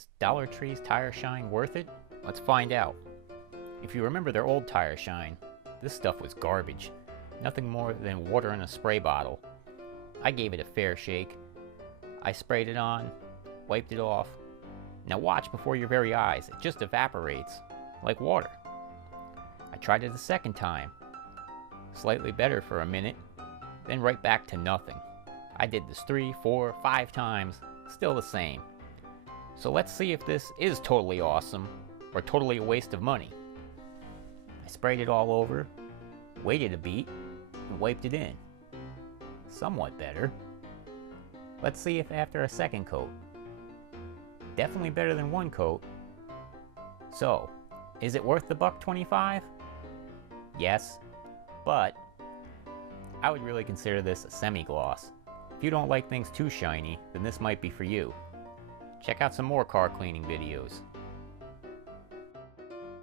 Is Dollar Tree's tire shine worth it? Let's find out. If you remember their old tire shine, this stuff was garbage. Nothing more than water in a spray bottle. I gave it a fair shake. I sprayed it on, wiped it off. Now watch before your very eyes. It just evaporates, like water. I tried it a second time. Slightly better for a minute, then right back to nothing. I did this 3, 4, 5 times, still the same. So let's see if this is totally awesome, or totally a waste of money. I sprayed it all over, waited a beat, and wiped it in. Somewhat better. Let's see if after a second coat. Definitely better than one coat. So, is it worth the $1.25? Yes, but I would really consider this a semi-gloss. If you don't like things too shiny, then this might be for you. Check out some more car cleaning videos.